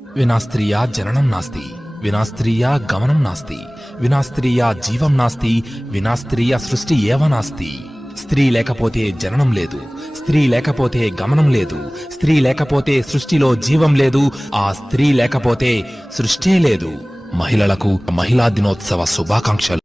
వినా స్త్రియా జననం నాస్తి, వినా స్త్రియా గమనం నాస్తి, వినా స్త్రియా జీవం నాస్తి, వినా స్త్రియా సృష్టి ఏవ నాస్తి. స్త్రీ లేకపోతే జననం లేదు, స్త్రీ లేకపోతే గమనం లేదు, స్త్రీ లేకపోతే సృష్టిలో జీవం లేదు, ఆ స్త్రీ లేకపోతే సృష్టే లేదు. మహిళలకు మహిళా దినోత్సవ శుభాకాంక్షలు.